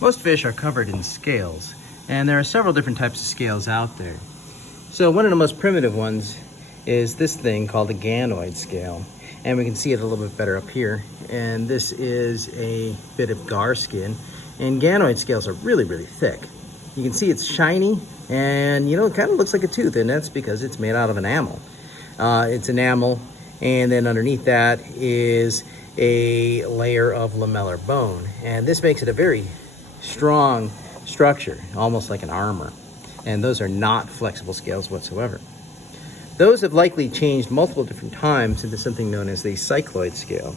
Most fish are covered in scales, and there are several different types of scales out there. So one of the most primitive ones is this thing called a ganoid scale, and we can see it a little bit better up here. And this is a bit of gar skin, and ganoid scales are really, really thick. You can see it's shiny, and it kind of looks like a tooth, and that's because it's made out of enamel. It's enamel, and then underneath that is a layer of lamellar bone, and this makes it a very strong structure, almost like an armor. And those are not flexible scales whatsoever. Those have likely changed multiple different times into something known as the cycloid scale.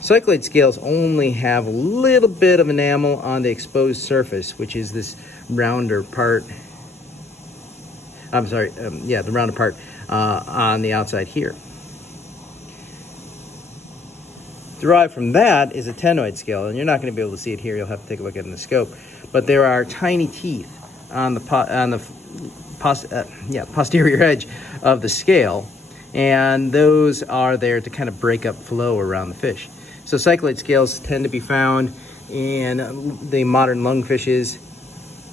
Cycloid scales only have a little bit of enamel on the exposed surface, which is this rounder part. The rounded part on the outside here. Derived from that is a tenoid scale, and you're not going to be able to see it here. You'll have to take a look at it in the scope. But there are tiny teeth on the posterior edge of the scale, and those are there to kind of break up flow around the fish. So cycloid scales tend to be found in the modern lungfishes.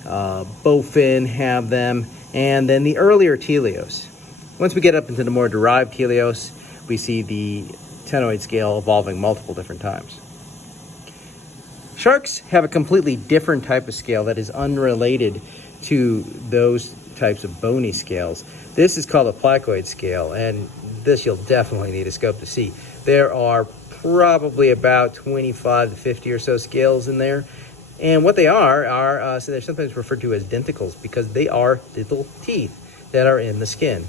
Bowfin have them, and then the earlier teleos. Once we get up into the more derived teleos, we see the tenoid scale evolving multiple different times. Sharks have a completely different type of scale that is unrelated to those types of bony scales. This is called a placoid scale, and this you'll definitely need a scope to see. There are probably about 25 to 50 or so scales in there, and what they are so they're sometimes referred to as denticles because they are little teeth that are in the skin.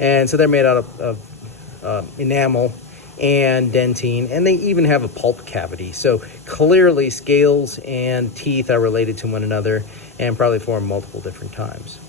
And so they're made out of enamel and dentine, and they even have a pulp cavity. So clearly scales and teeth are related to one another and probably form multiple different times.